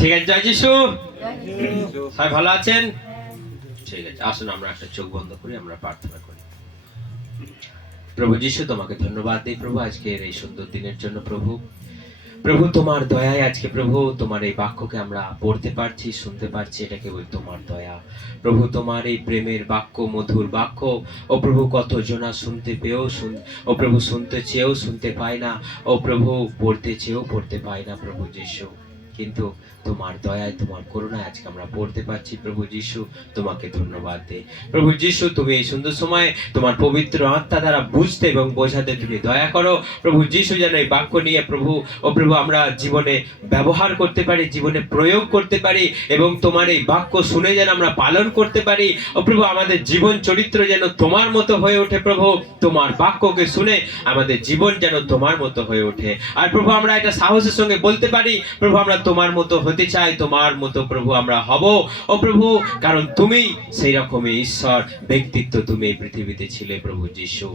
ঠিক আছে, জয় যিশু। সবাই ভালো আছেন? ঠিক আছে, আসুন আমরা একটা চোখ বন্ধ করি, আমরা প্রার্থনা করি। প্রভু যিশু, তোমাকে ধন্যবাদ দিই প্রভু আজকের এই সুন্দর দিনের জন্য। প্রভু প্রভু তোমার দয়ায় আজকে প্রভু তোমার এই বাক্যকে আমরা পড়তে পারছি, শুনতে পারছি, এটা কেবল তোমার দয়া প্রভু। তোমার এই প্রেমের বাক্য, মধুর বাক্য ও প্রভু কত জনা শুনতে পেয়েও ও প্রভু শুনতে চেয়েও শুনতে পায় না, ও প্রভু পড়তে চেয়েও পড়তে পায় না প্রভু যিশু, কিন্তু তোমার দয়ায় তোমার করুণায় আজকে আমরা পড়তে পারছি প্রভু যিশু। তোমাকে ধন্যবাদ দেই প্রভু যিশু। তুমি এই সুন্দর সময় তোমার পবিত্র আত্মা দ্বারা বুঝতে এবং বোঝাতে তুমি দয়া করো প্রভু যিশু, যেন এই বাক্য নিয়ে প্রভু ও প্রভু আমরা জীবনে ব্যবহার করতে পারি, জীবনে প্রয়োগ করতে পারি, এবং তোমার এই বাক্য শুনে যেন আমরা পালন করতে পারি ও প্রভু। আমাদের জীবন চরিত্র যেন তোমার মতো হয়ে ওঠে প্রভু, তোমার বাক্যকে শুনে আমাদের জীবন যেন তোমার মতো হয়ে ওঠে। আর প্রভু আমরা এটা সাহসের সঙ্গে বলতে পারি প্রভু, আমরা তোমার মতো হতে চাই, তোমার মতো প্রভু আমরা হব ও প্রভু, কারণ তুমি সেই রকমই ঈশ্বর ব্যক্তিত্ব, তুমি এই পৃথিবীতে ছিলে প্রভু যিশু।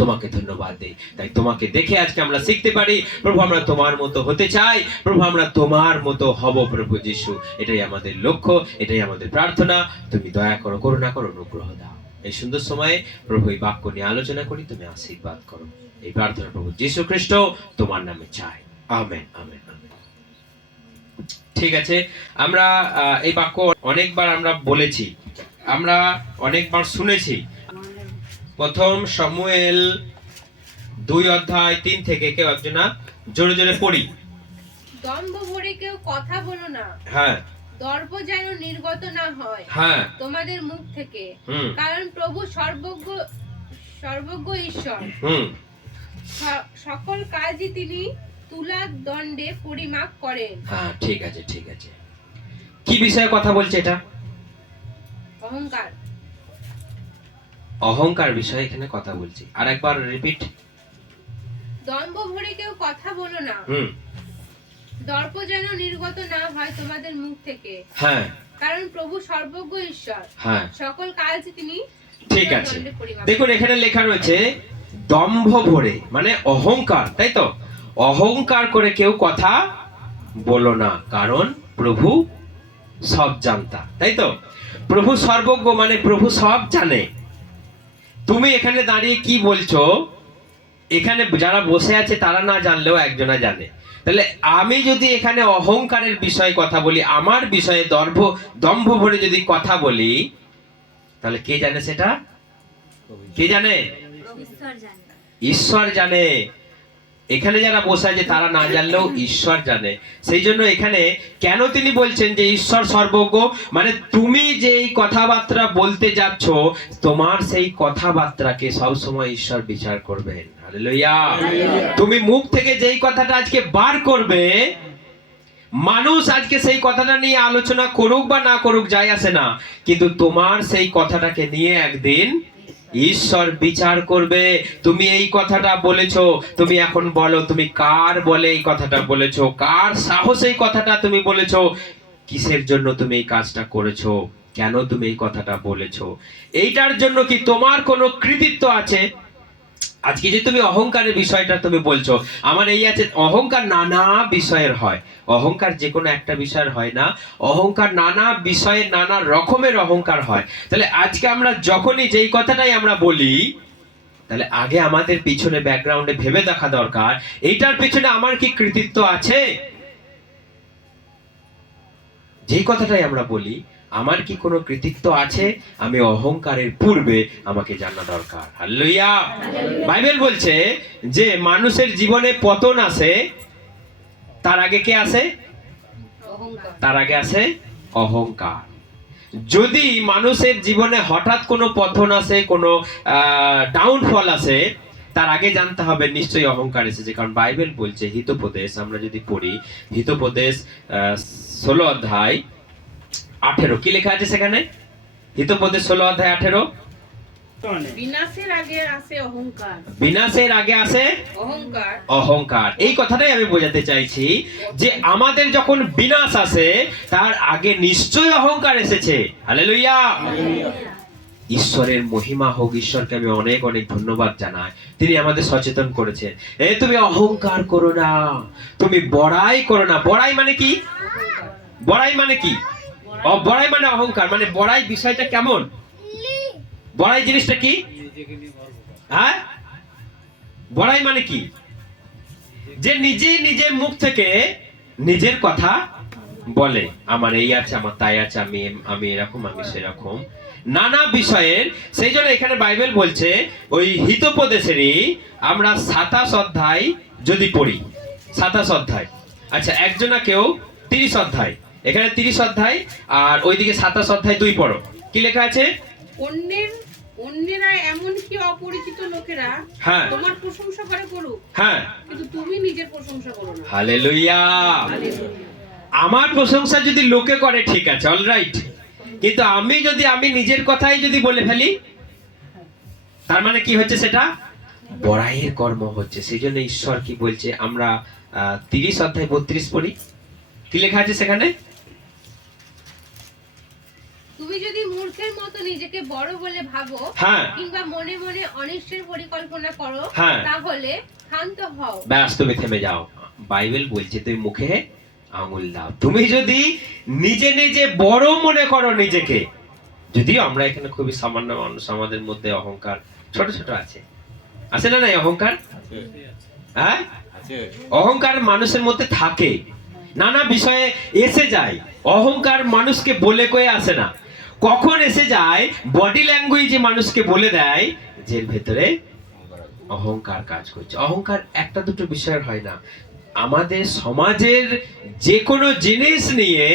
তোমাকে ধন্যবাদ দেই, তাই তোমাকে দেখে আজকে আমরা শিখতে পারি প্রভু, আমরা তোমার মতো হতে চাই প্রভু, আমরা তোমার মতো হব প্রভু যিশু। এটাই আমাদের লক্ষ্য, এটাই আমাদের প্রার্থনা। তুমি দয়া করো, করুণা করো, অনুগ্রহ দাও। এই সুন্দর সময়ে প্রভু এই বাক্য নিয়ে আলোচনা করি, তুমি আশীর্বাদ করো। এই প্রার্থনা প্রভু যিশু খ্রিস্ট তোমার নামে চাই, আমেন, আমেন, আমেন। ঠিক আছে, আমরা এই বাক্য অনেকবার আমরা বলেছি, আমরা অনেকবার শুনেছি। প্রথম শমুয়েল 2:3 থেকে কেউ একজনা জোরে জোরে পড়ি। দম্ভ ভরে কেউ কথা বলো না, হ্যাঁ, দর্প যেন নির্গত না হয় হ্যাঁ, তোমাদের মুখ থেকে, হুম, কারণ প্রভু সর্বজ্ঞ সর্বজ্ঞ ঈশ্বর, হুম, সকল কাজই তিনি তুলার দণ্ডে পরিমাপ করেন। হ্যাঁ, ঠিক আছে, ঠিক আছে। কি বিষয়ে কথা বলছে এটা? অহংকার। অহংকার বিষয়ে এখানে কথা বলছি। আর একবার রিপিট। দম্ভ ভরে কেউ কথা বলো না, হুম, দর্প যেন নির্গত না হয় তোমাদের মুখ থেকে, হ্যাঁ, কারণ প্রভু সর্বজ্ঞ ঈশ্বর, হ্যাঁ, সকল কাজ তিনি ঠিক তুলার আছে। দণ্ডে পরিমাপ দেখুন এখানে লেখা রয়েছে দম্ভ ভরে, মানে অহংকার, তাই তো? অহংকার করে কেউ কথা বলো না, কারণ প্রভু সব জানতা, তাই তো? প্রভু সর্বজ্ঞ, মানে প্রভু সব জানে। তুমি এখানে দাঁড়িয়ে কি বলছো, এখানে যারা বসে আছে তারা না জানলেও একজনা জানে। তাহলে আমি যদি এখানে অহংকারের বিষয়ে কথা বলি, আমার বিষয়ে দম্ভ ভরে যদি কথা বলি, তাহলে কে জানে সেটা? কে জানে? ঈশ্বর জানে। এখানে যারা বসে আছে তারা না জানলেও ঈশ্বর জানে। সেই জন্য এখানে কেন তিনি বলছেন যে ঈশ্বর সর্বজ্ঞ, মানে তুমি যে এই কথাবার্তা বলতে যাচ্ছ, তোমার সেই কথাবার্তাকে সবসময় ঈশ্বর বিচার করবেন। হালেলুয়া। তুমি মুখ থেকে যেই কথাটা আজকে বার করবে, মানুষ আজকে সেই কথাটা নিয়ে আলোচনা করুক বা না করুক যায় আসে না, কিন্তু তোমার সেই কথাটাকে নিয়ে একদিন ঈশ্বর বিচার করবে। তুমি এই কথাটা বলেছো, তুমি এখন বলো তুমি কার বলে এই কথাটা বলেছো, কার সাহস এই কথাটা তুমি বলেছো, কিসের জন্য তুমি এই কাজটা করেছো, কেন তুমি এই কথাটা বলেছো, এইটার জন্য কি তোমার কোনো কৃতিত্ব আছে? আজকে যে তুমি অহংকারের বিষয়টা তুমি বলছো, আমার এই আছে, অহংকার নানা বিষয়ের হয়, অহংকার যে কোনো একটা বিষয়ের হয় না, অহংকার নানা বিষয়ে নানা রকমের অহংকার হয়। তাহলে আজকে আমরা যখনই যেই কথাটাই আমরা বলি, তাহলে আগে আমাদের পিছনে ব্যাকগ্রাউন্ডে ভেবে দেখা দরকার, এইটার পিছনে আমার কি কৃতিত্ব আছে? যেই কথাটাই আমরা বলি, আমার কি কোনো কৃতিত্ব আছে? আমি অহংকারের পূর্বে আমাকে জানা দরকার। হালেলুয়া। বাইবেল বলছে যে মানুষের জীবনে পতন আসে, তার আগে কে আসে? অহংকার। তার আগে আসে অহংকার। যদি মানুষের জীবনে হঠাৎ কোনো পতন আসে, কোনো ডাউনফল আসে, তার আগে জানতে হবে নিশ্চয়ই অহংকার এসেছে। কারণ বাইবেল বলছে, হিতোপদেশ আমরা যদি পড়ি, হিতোপদেশ 16:18, কি লেখা আছে সেখানে? হিতোপদেশ 16:18, বিনাশের আগে আসে অহংকার, বিনাশের আগে আসে অহংকার। অহংকার। এই কথাটাই আমি বোঝাতে চাইছি যে আমাদের যখন বিনাশ আসে, তার আগে নিশ্চয়ই অহংকার এসেছে। হালেলুয়া। ঈশ্বরের মহিমা হোক, ঈশ্বরকে আমি অনেক অনেক ধন্যবাদ জানাই, তিনি আমাদের সচেতন করেছেন। তুমি অহংকার করো না, তুমি বড়াই করো না। বড়াই মানে কি? বড়াই মানে কি? বড়াই মানে অহংকার। মানে বড়াই বিষয়টা কেমন? বড়াই জিনিসটা কি? হ্যাঁ, বড়াই মানে কি? যে নিজে নিজে মুখ থেকে নিজের কথা বলে, আমার এই আছে, আমার তাই আছে, আমি আমি এরকম, আমি সেরকম, নানা বিষয়ের। সেই জন্য এখানে বাইবেল বলছে ওই হিতোপদেশেরই আমরা 27 অধ্যায় যদি পড়ি, 27 অধ্যায়, আচ্ছা একজনা কেউ 30 অধ্যায়, এখানে 30 অধ্যায় আর ওইদিকে 27 অধ্যায় 2 পড়ো, কি লেখা আছে? অন্যেরা এমনকি অপরিচিত লোকেরা হ্যাঁ তোমার প্রশংসা করে করুক, হ্যাঁ, কিন্তু তুমি নিজের প্রশংসা করো না। হালেলুয়া। আমার প্রশংসা যদি লোকে করে ঠিক আছে, অলরাইট, কিন্তু আমি যদি আমি নিজের কথাই যদি বলে ফেলি, তার মানে কি হচ্ছে? সেটা বড়াইয়ের কর্ম হচ্ছে। সেই জন্য ঈশ্বর কি বলছে? আমরা 30 অধ্যায় 32 পড়ি, কি লেখা আছে সেখানে? তুমি যদি মূর্খের মতো নিজেকে বড় বলে ভাবো, হ্যাঁ কিংবা মনে মনে অনিষ্টের পরিকল্পনা করো, হ্যাঁ, তাহলে শান্ত হও। ব্যাস, তুমি থেমে যাও। বাইবেল বলছে তুমি মুখে আঙুল দাও। তুমি যদি নিজে নিজে বড় মনে করো নিজেকে, যদিও আমরা এখানে খুবই সামান্য মানুষ, আমাদের মধ্যে অহংকার ছোট ছোট আছে, আছে না? নাই অহংকার? হ্যাঁ, অহংকার মানুষের মধ্যে থাকে, নানা বিষয়ে এসে যায়। অহংকার মানুষকে বলে কয়ে আসে না, কখন এসে যায়? বডি ল্যাঙ্গুয়েজে মানুষকে বলে দেয় যে এর ভেতরে অহংকার কাজ করছে। অহংকার একটা দুটো বিষয়ের হয় না, আমাদের সমাজের যে কোনো জিনিস নিয়ে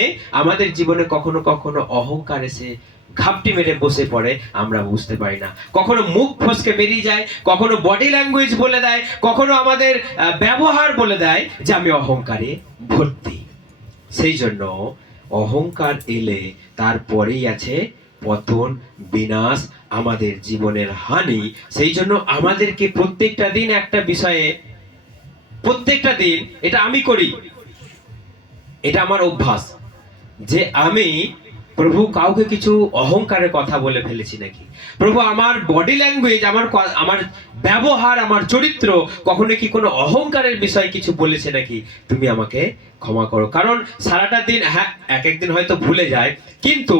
আমাদের জীবনে কখনো কখনো অহংকার এসে ঘাপটি মেরে বসে পড়ে, আমরা বুঝতে পারি না। কখনো মুখ ফসকে বেরিয়ে যায়, কখনো বডি ল্যাঙ্গুয়েজ বলে দেয়, কখনো আমাদের ব্যবহার বলে দেয় যে আমি অহংকারে ভর্তি। সেই জন্য অহংকার এলে তারপরেই আছে পতন, বিনাশ, আমাদের জীবনের হানি। সেই জন্য আমাদেরকে প্রত্যেকটা দিন একটা বিষয়ে, প্রত্যেকটা দিন, এটা আমি করি, এটা আমার অভ্যাস, যে আমি প্রভু কাউকে কিছু অহংকারের কথা বলে ফেলেছি নাকি, প্রভু আমার বডি ল্যাঙ্গুয়েজ, আমার ব্যবহার, আমার চরিত্র কখনো কি কোনো অহংকারের বিষয় কিছু বলেছে নাকি, তুমি আমাকে ক্ষমা করো। কারণ সারাটা দিন, হ্যাঁ এক একদিন হয়তো ভুলে যায়, কিন্তু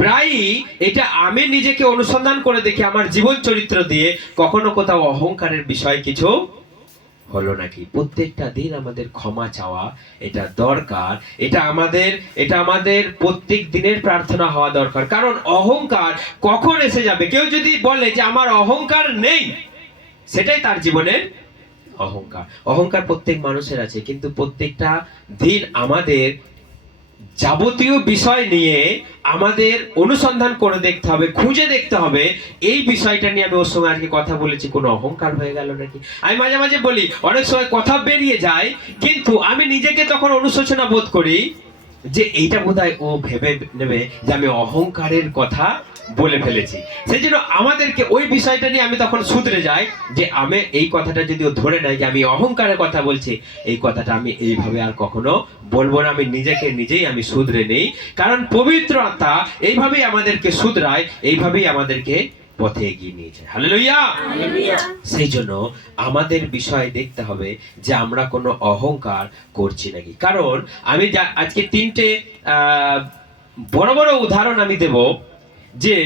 প্রায়ই এটা আমি নিজেকে অনুসন্ধান করে দেখি আমার জীবন চরিত্র দিয়ে কখনো কোথাও অহংকারের বিষয় কিছু হলো নাকি। প্রত্যেকটা দিন আমাদের ক্ষমা চাওয়া এটা দরকার, এটা আমাদের প্রত্যেক দিনের প্রার্থনা হওয়া দরকার। কারণ অহংকার কখন এসে যাবে? কেউ যদি বলে যে আমার অহংকার নেই, সেটাই তার জীবনের অহংকার। অহংকার প্রত্যেক মানুষের আছে, কিন্তু প্রত্যেকটা দিন আমাদের যাবতীয় বিষয় নিয়ে আমাদের অনুসন্ধান করে দেখতে হবে, খুঁজে দেখতে হবে এই বিষয়টা নিয়ে আমি ওর সঙ্গে আজকে কথা বলেছি, কোনো অহংকার হয়ে গেল নাকি। আমি মাঝে মাঝে বলি, অনেক সময় কথা বেরিয়ে যায়, কিন্তু আমি নিজেকে তখন অনুশোচনা বোধ করি যে এইটা বোধহয় ও ভেবে নেবে যে আমি অহংকারের কথা বলে ফেলেছি। সেই জন্য আমাদেরকে ওই বিষয়টা নিয়ে আমি তখন শুধরে যাই, যে আমি এই কথাটা যদি ও ধরে নেয় যে আমি অহংকারের কথা বলছি, এই কথাটা আমি এইভাবে আর কখনো বলবো না। আমি নিজেকে নিজেই আমি শুধরে নেই, কারণ পবিত্র আত্মা এইভাবেই আমাদেরকে শুধরায়, এইভাবেই আমাদেরকে পথে এগিয়ে নিয়েছে। হালেলুয়া। সেই জন্য আমাদের বিষয় দেখতে হবে যে আমরা কোনো অহংকার করছি নাকি। কারণ আমি আজকে 3টে বড় বড় উদাহরণ আমি দেব, যে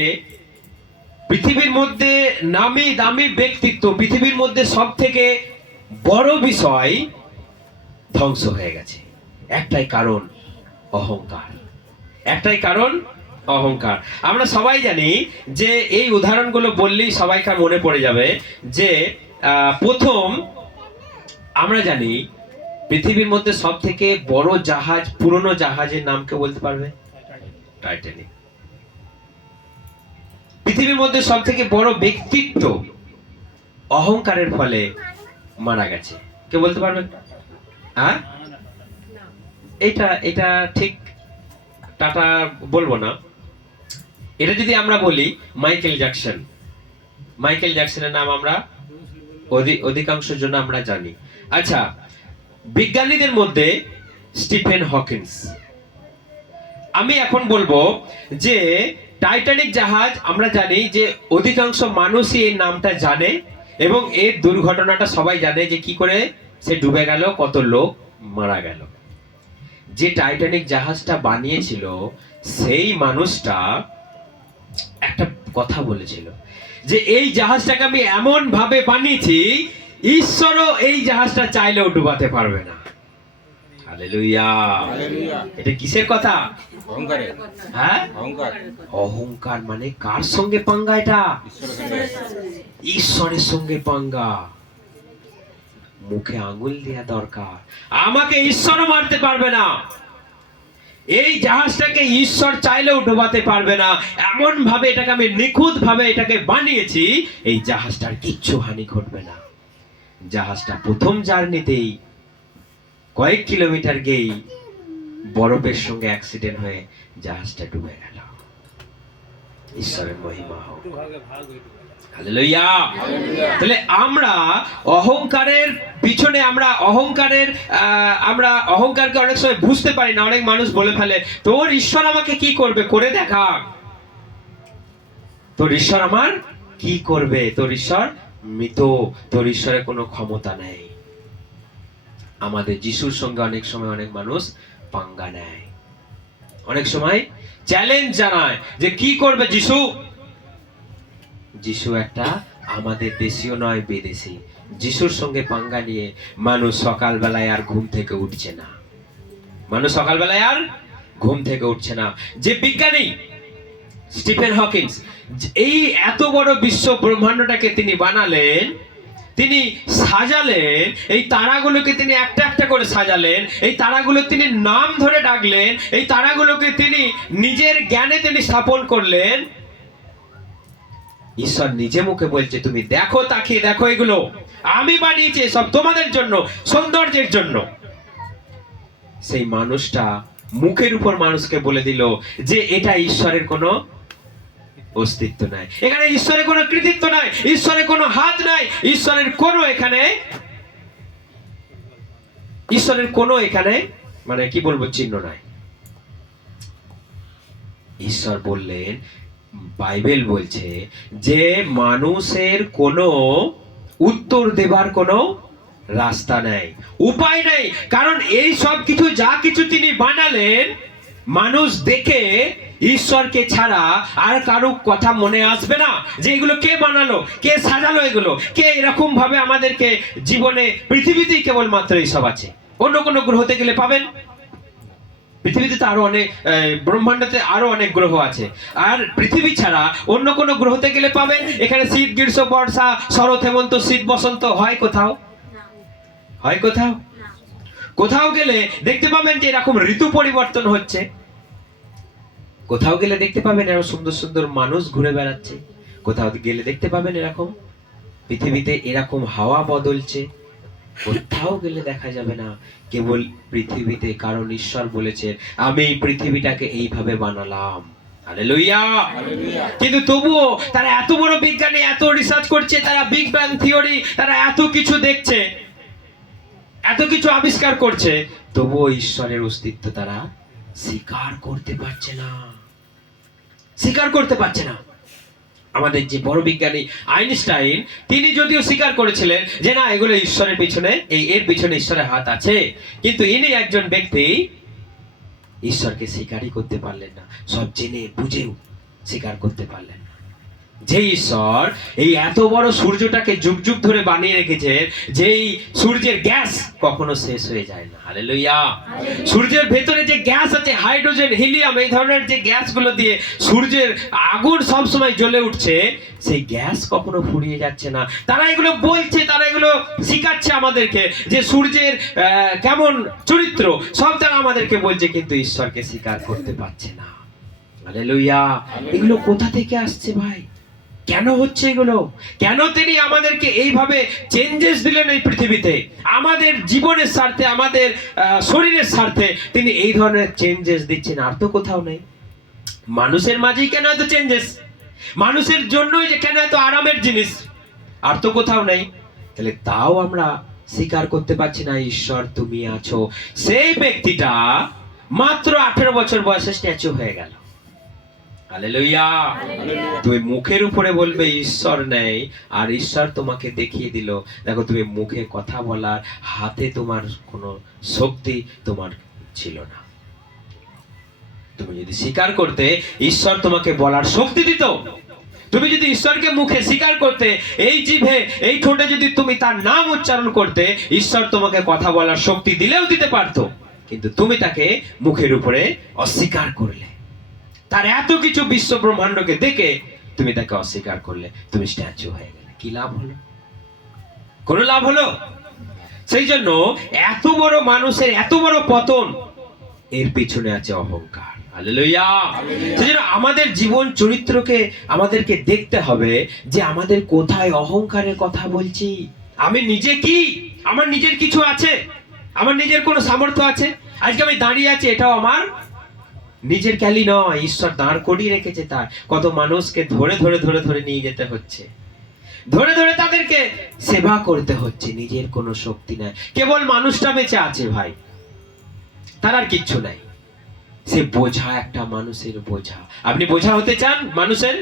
পৃথিবীর মধ্যে নামি দামি ব্যক্তিত্ব, পৃথিবীর মধ্যে সব থেকে বড় বিষয় ধ্বংস হয়ে গেছে। একটাই কারণ অহংকার, একটাই কারণ অহংকার। আমরা সবাই জানি যে এই উদাহরণগুলো বললেই সবাইকার মনে পড়ে যাবে যে প্রথম আমরা জানি পৃথিবীর মধ্যে সব থেকে বড় জাহাজ, পুরনো জাহাজের নাম কে বলতে পারবে? টাইটানিক। পৃথিবীর মধ্যে সব থেকে বড় ব্যক্তিত্ব অহংকারের ফলে মারা গেছে, কে বলতে পারবে? হ্যাঁ, এটা ঠিক টাটা বলবো না, এটা যদি আমরা বলি মাইকেল জ্যাকসন। মাইকেল জ্যাকসনের নাম আমরা অধিকাংশ জন আমরা জানি। আচ্ছা, বিজ্ঞানীদের মধ্যে স্টিফেন হকিন্স। আমি এখন বলবো যে টাইটানিক জাহাজ আমরা জানি যে অধিকাংশ মানুষই এই নামটা জানে, এবং এর দুর্ঘটনাটা সবাই জানে যে কি করে সে ডুবে গেল, কত লোক মারা গেল। যে টাইটানিক জাহাজটা বানিয়েছিল সেই মানুষটা একটা কথা বলেছিল যে এই জাহাজটাকে আমি এমন ভাবে বানিয়েছি, ঈশ্বরও এই জাহাজটা চাইলেও ডুবাতে পারবে না। হালেলুয়া। এটা কিসের কথা? হ্যাঁ, অহংকার। মানে কার সঙ্গে পাঙ্গা? এটা ঈশ্বরের সঙ্গে পাঙ্গা। মুখে আঙুল দেয়া দরকার, আমাকে ঈশ্বরও মারতে পারবে না, এই জাহাজটাকে ঈশ্বর চাইলেও ডোবাতে পারবে না, এমন ভাবে এটাকে আমি নিখুঁত ভাবে এটাকে বানিয়েছি, এই জাহাজটার কিচ্ছু হানি ঘটবে না। জাহাজটা প্রথম জার্নিতেই কয়েক কিলোমিটার গেই বরফের সঙ্গে অ্যাক্সিডেন্ট হয়ে জাহাজটা ডুবে গেল। ঈশ্বরের মহিমা হোক। হালেলুয়া। তাহলে আমরা অহংকারের পিছনে আমরা অহংকারকে অনেক সময় বুঝতে পারি না। অনেক মানুষ বলে ফেলে, তোর ঈশ্বর আমাকে কি করবে, করে দেখা। তোর ঈশ্বর আমার কি করবে? তোর ঈশ্বর মৃত, তোর ঈশ্বরের কোনো ক্ষমতা নেই। আমাদের যিশুর সঙ্গে অনেক সময় অনেক মানুষ পাঙ্গা নেয়, অনেক সময় চ্যালেঞ্জ জানায় যে কি করবে যিশু। যিশু একটা আমাদের দেশীয় নয়, বিদেশি। যিশুর সঙ্গে পাঙ্গা নিয়ে মানুষ সকালবেলায় আর ঘুম থেকে উঠছে না। মানুষ সকালবেলায় আর ঘুম থেকে উঠছে না। যে বিজ্ঞানী স্টিফেন হকিন্স এই এত বড় বিশ্ব ব্রহ্মাণ্ডটাকে তিনি বানালেন, তিনি সাজালেন, এই তারাগুলোকে তিনি একটা একটা করে সাজালেন, এই তারাগুলো তিনি নাম ধরে ডাকলেন, এই তারাগুলোকে তিনি নিজের জ্ঞানে তিনি স্থাপন করলেন। ঈশ্বর নিজে মুখে বলছে, তুমি দেখো, তাকিয়ে দেখো, এগুলো আমি বানিয়েছি, সব তোমাদের জন্য, সৌন্দর্যের জন্য। সেই মানুষটা মুখের উপর মানুষকে বলে দিল যে এটা ঈশ্বরের কোনো অস্তিত্ব নাই, এখানে ঈশ্বরের কোনো কৃতিত্ব নাই, ঈশ্বরের কোনো হাত নাই, ঈশ্বরের কোনো এখানে মানে কি বলবো, চিহ্ন নাই। ঈশ্বর বললেন, বাইবেল বলছে যে মানুষের কোনো উত্তর দেবার কোনো রাস্তা নেই, উপায় নেই। কারণ এই সব কিছু যা কিছু তিনি বানালেন, মানুষ দেখে ঈশ্বরকে ছাড়া আর কারো কথা মনে আসবে না যে এগুলো কে বানালো, কে সাজালো, এগুলো কে এরকম ভাবে আমাদেরকে জীবনে। পৃথিবীতেই কেবলমাত্র এইসব আছে, অন্য কোনো গ্রহতে গেলে পাবেন। পৃথিবীতে তো আরো অনেক, ব্রহ্মাণ্ডতে আরো অনেক গ্রহ আছে, আর পৃথিবী ছাড়া অন্য কোনো গ্রহতে গেলে পাবেন। এখানে শীত, গ্রীষ্ম, বর্ষা, শরৎ, হেমন্ত, শীত, বসন্ত হয় কোথাও? হয় কোথাও? কোথাও গেলে দেখতে পাবেন যে এরকম ঋতু পরিবর্তন হচ্ছে। কোথাও গেলে দেখতে পাবেন এরকম সুন্দর সুন্দর মানুষ ঘুরে বেড়াচ্ছে। কোথাও গেলে দেখতে পাবেন এরকম পৃথিবীতে এরকম হাওয়া বদলছে। কোথাও গেলে দেখা যাবে না, কেবল পৃথিবীতে। কারণ ঈশ্বর বলেছেন, আমি পৃথিবীটাকে এইভাবে বানালাম। হালেলুয়া। কিন্তু তবুও তারা এত বড় বিজ্ঞানী, এত রিসার্চ করছে, তারা বিগ ব্যাং থিওরি, তারা এত কিছু দেখছে, এত কিছু আবিষ্কার করছে, তবুও ঈশ্বরের অস্তিত্ব তারা স্বীকার করতে পারছে না, স্বীকার করতে পারছে না। আমাদের যে বড় বিজ্ঞানী আইনস্টাইন, তিনি যদিও স্বীকার করেছিলেন যে না, এগুলো ঈশ্বরের পিছনে, এর পিছনে ঈশ্বরের হাত আছে, কিন্তু ইনি একজন ব্যক্তি ঈশ্বরকে স্বীকারই করতে পারলেন না। সব জেনে বুঝেও স্বীকার করতে পারলেন না। যে ঈশ্বর এই এত বড় সূর্যটাকে যুগ যুগ ধরে বানিয়ে রেখেছে, যেই সূর্যের গ্যাস কখনো শেষ হয়ে যায় না। হালেলুয়া। সূর্যের ভেতরে যে গ্যাস আছে, হাইড্রোজেন, হিলিয়াম, এই ধরনের যে গ্যাসগুলো দিয়ে সূর্যের আগুন সব সময় জ্বলে উঠছে, সেই গ্যাস কখনো ফুরিয়ে যাচ্ছে না। তারা এগুলো বলছে, তারা এগুলো শিখাচ্ছে আমাদেরকে যে সূর্যের কেমন চরিত্র, সব তারা আমাদেরকে বলছে, কিন্তু ঈশ্বরকে স্বীকার করতে পারছে না। হালেলুয়া। এগুলো কোথা থেকে আসছে ভাই? কেন হচ্ছে এগুলো? কেন তিনি আমাদেরকে এইভাবে চেঞ্জেস দিলেন এই পৃথিবীতে? আমাদের জীবনের স্বার্থে, আমাদের শরীরের স্বার্থে তিনি এই ধরনের চেঞ্জেস দিচ্ছেন, আর তো কোথাও নেই। মানুষের মাঝেই কেন এত চেঞ্জেস? মানুষের জন্যই যে কেন এত আরামের জিনিস, আর তো কোথাও নেই। তাহলে তাও আমরা স্বীকার করতে পারছি না ঈশ্বর তুমি আছো। সেই ব্যক্তিটা মাত্র 18 বছর বয়সে স্ট্যাচু হয়ে গেল। হালেলুয়া। তুমি মুখের উপরে বলবে ঈশ্বর নেই, আর ঈশ্বর তোমাকে দেখিয়ে দিল, দেখো তুমি মুখে কথা বলার, হাতে তোমার কোনো শক্তি তোমার ছিল না। তুমি যদি স্বীকার করতে, ঈশ্বর তোমাকে বলার শক্তি দিত। তুমি যদি ঈশ্বরকে মুখে স্বীকার করতে, এই জিভে এই ঠোঁটে যদি তুমি তার নাম উচ্চারণ করতে, ঈশ্বর তোমাকে কথা বলার শক্তি দিলেও দিতে পারতো। কিন্তু তুমি তাকে মুখের উপরে অস্বীকার করলে। তার এত কিছু বিশ্ব ব্রহ্মাণ্ডকে দেখে তুমি তাকে অস্বীকার করলে, তুমি স্ট্যাচু হয়ে গেলে। কি লাভ হলো? কোনো লাভ হলো? সেই জন্য এত বড় মানুষের এত বড় পতন, এর পিছনে আছে অহংকার। হালেলুয়া। সেজন্য আমাদের জীবন চরিত্রকে আমাদেরকে দেখতে হবে যে আমাদের কোথায় অহংকারের কথা বলছি। আমি নিজে কি? আমার নিজের কিছু আছে? আমার নিজের কোনো সামর্থ্য আছে? আজকে আমি দাঁড়িয়ে আছি, এটাও আমার নিজের ক্যালি নয়, ঈশ্বর দাঁড় করিয়ে রেখেছে। তার কত মানুষকে ধরে ধরে ধরে ধরে নিয়ে যেতে হচ্ছে, ধরে ধরে তাদেরকে সেবা করতে হচ্ছে। নিজের কোনো শক্তি নাই, কেবল মানুষটা বেঁচে আছে ভাই, তার আর কিচ্ছু নাই। সে বোঝা, একটা মানুষের বোঝা। আপনি বোঝা হতে চান মানুষের?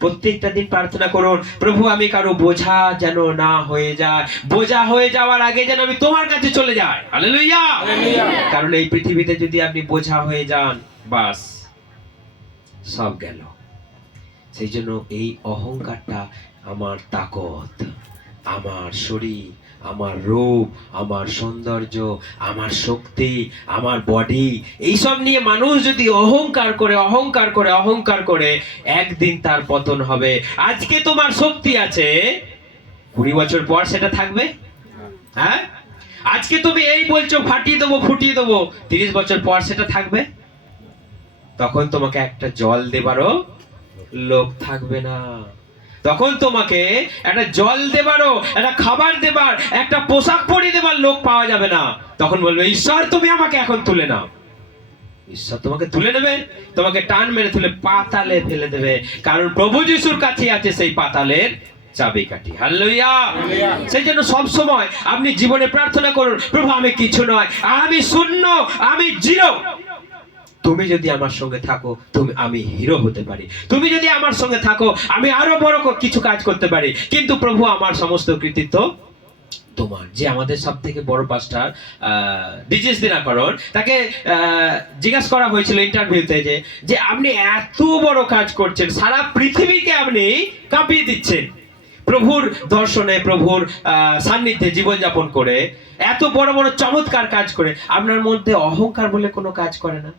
প্রত্যেকটা দিন প্রার্থনা করুন, প্রভু আমি কারো বোঝা যেন না হয়ে যায়, বোঝা হয়ে যাওয়ার আগে যেন আমি তোমার কাছে চলে যাই। হালেলুয়া। কারণ এই পৃথিবীতে যদি আপনি বোঝা হয়ে যান, বাস সব গেল। সেই জন্য এই অহংকারটা আমার তাকত, আমার শরীর, আমার রূপ, আমার সৌন্দর্য, আমার শক্তি, আমার বডি, এইসব নিয়ে মানুষ যদি অহংকার করে অহংকার করে অহংকার করে, একদিন তার পতন হবে। আজকে তোমার শক্তি আছে, 20 বছর পর সেটা থাকবে? হ্যাঁ, আজকে তুমি এই বলছো ফাটিয়ে দেবো ফুটিয়ে দেবো, 30 বছর পর সেটা থাকবে? তখন তোমাকে একটা জল দেবারও লোক থাকবে না। তখন তোমাকে একটা জল দেবারও, একটা খাবার দেবার, একটা পোশাক পরিয়ে দেবার লোক পাওয়া যাবে না। তখন বলবে ঈশ্বর তুমি আমাকে এখন তুলে নাও। ঈশ্বর তোমাকে তুলে নেবে, তোমাকে টান মেরে তুলে পাতালে ফেলে দেবে। কারণ প্রভু যিশুর কাছে আছে সেই পাতালের চাবিকাঠি। হালেলুয়া। সেই জন্য সব সময় আপনি জীবনে প্রার্থনা করুন, প্রভু আমি কিছু নয়, আমি শূন্য, আমি জিরো। তুমি যদি আমার সঙ্গে থাকো, আমি হিরো হতে পারি। তুমি যদি আমার সঙ্গে থাকো, আমি আরো বড় কিছু কাজ করতে পারি। কিন্তু প্রভু আমার সমস্ত কৃতিত্ব তোমার। যে আমাদের সব থেকে বড় পাস্টার ডিজেস দিনাকরণ, তাকে জিজ্ঞাসা করা হয়েছিল ইন্টারভিউতে যে আপনি এত বড় কাজ করছেন, সারা পৃথিবীকে আপনি কাঁপিয়ে দিচ্ছেন প্রভুর দর্শনে, প্রভুর সান্নিধ্যে জীবনযাপন করে, এত বড় বড় চমৎকার কাজ করে, আপনার মধ্যে অহংকার বলে কোনো কাজ করে না?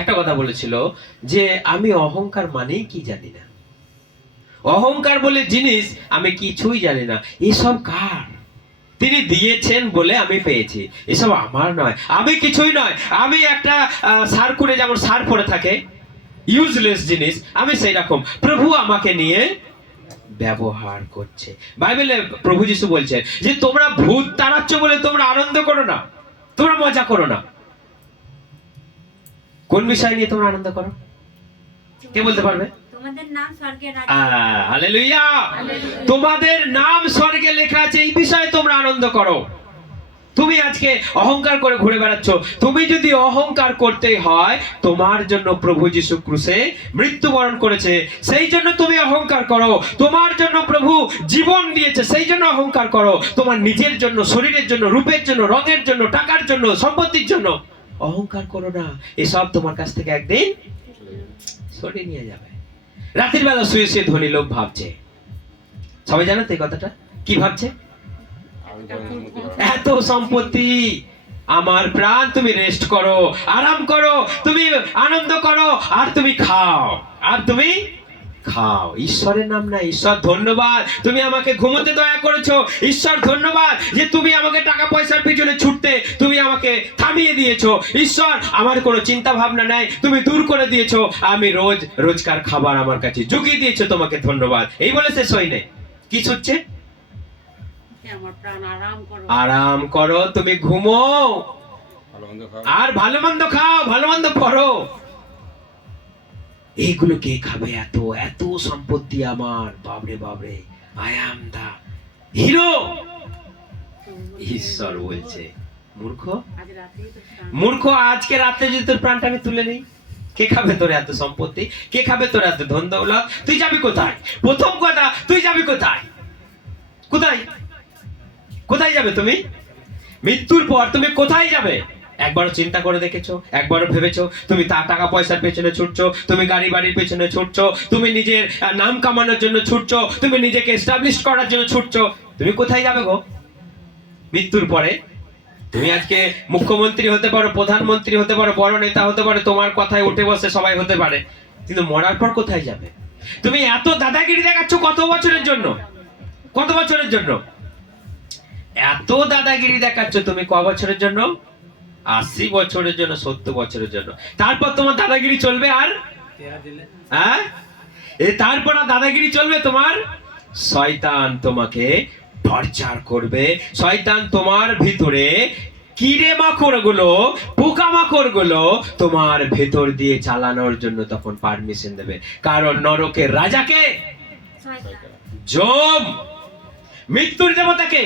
একটা কথা বলেছিল যে আমি অহংকার মানেই কি জানি না, অহংকার বলে জিনিস আমি কিছুই জানি না। এসব কার? তিনি দিয়েছেন বলে আমি পেয়েছি, এসব আমার নয়, আমি কিছুই নয়। আমি একটা সার করে, যেমন সার পরে থাকে ইউজলেস জিনিস, আমি সেই রকম। প্রভু আমাকে নিয়ে ব্যবহার করছে। বাইবেলে প্রভু যিশু বলছে যে তোমরা ভূত তাড়াচ্ছ বলে তোমরা আনন্দ করো না, তোমরা মজা করো না। কোন বিষয় নিয়ে তোমরা আনন্দ করো? কে বলতে পারবে? তোমাদের নাম স্বর্গে হালেলুয়া। তোমাদের নাম স্বর্গে লেখা আছে, এই বিষয়ে তোমরা আনন্দ করো। তুমি আজকে অহংকার করে ঘুরে বেড়াচ্ছ। তুমি যদি অহংকার করতে হয়, তোমার জন্য প্রভু যিশু ক্রুশে মৃত্যুবরণ করেছে, সেই জন্য তুমি অহংকার করো। তোমার জন্য প্রভু জীবন দিয়েছে, সেই জন্য অহংকার করো। তোমার নিজের জন্য, শরীরের জন্য, রূপের জন্য, রঙের জন্য, টাকার জন্য, সম্পত্তির জন্য অহংকার করো না। এসব তোমার কাছ থেকে একদিন সরিয়ে নিয়ে যাবে। রাতের বেলা শুয়ে শুয়ে ধনী লোক ভাবছে, সবাই জানো তো এই কথাটা? কি ভাবছে? এত সম্পত্তি, আমার প্রাণ, তুমি রেস্ট করো, আরাম করো, তুমি আনন্দ করো, আর তুমি খাও, আর তুমি খাও। ঈশ্বরের নাম না। ঈশ্বর ধন্যবাদ তুমি আমাকে ঘুমোতে দয়া করেছো। ঈশ্বর ধন্যবাদ যে তুমি আমাকে টাকা পয়সার পিছনে ছুটতে তুমি আমাকে থামিয়ে দিয়েছো। ঈশ্বর আমার কোনো চিন্তা ভাবনা নাই, তুমি দূর করে দিয়েছো। আমি রোজকার খাবার আমার কাছে জুগিয়ে দিয়েছো, তোমাকে ধন্যবাদ। এই বলে শেষ হয় নাই। কি হচ্ছে? আমার প্রাণ আরাম করো, আরাম করো, তুমি ঘুমো আর ভালো মন্দ খাও, ভালো মন্দ পড়ো। এইগুলো কে খাবে? এত এত সম্পত্তি আমার, বাবরে বাবরে, আই অ্যাম দা হিরো। ঈশ্বর বলছে মূর্খ, আজ রাতেই তো প্রাণ। মূর্খ, আজকে রাতে যদি তোর প্রাণটা আমি তুলে নিই, কে খাবে তোর এত সম্পত্তি? কে খাবে তোর এত ধন দৌলত? তুই যাবি কোথায়? প্রথম কথা, তুই যাবি কোথায়? কোথায় কোথায় যাবে তুমি? মৃত্যুর পর তুমি কোথায় যাবে? একবারও চিন্তা করে দেখেছো? একবারও ভেবেছো তুমি তার টাকা পয়সার পেছনে ছুটছো, তুমি গাড়ি বাড়ির পেছনে ছুটছো, তুমি নিজের নাম কামানোর জন্য ছুটছো, তুমি নিজেকে এস্টাবলিশ করার জন্য ছুটছো? তুমি কোথায় যাবে গো মৃত্যুর পরে? তুমি আজকে মুখ্যমন্ত্রী হতে পারো, প্রধানমন্ত্রী হতে পারো, বড় নেতা হতে পারো, তোমার কথায় উঠে বসে সবাই হতে পারে, কিন্তু মরার পর কোথায় যাবে? তুমি এত দাদাগিরি দেখাচ্ছ কত বছরের জন্য? কত বছরের জন্য এত দাদাগিরি দেখাচ্ছ তুমি? ক বছরের জন্য? 80 বছরের জন্য, 70 বছরের জন্য। তারপর তোমার দাদাগিরি চলবে? আর হ্যাঁ, তারপর আর দাদাগিরি চলবে তোমার? শয়তান তোমাকে টর্চার করবে, শয়তান তোমার ভিতরে কিরে মাকড় গুলো, পোকা মাকড় গুলো তোমার ভেতর দিয়ে চালানোর জন্য তখন পারমিশন দেবে। কারণ নরকের রাজাকে যম, মৃত্যুর দেবতাকে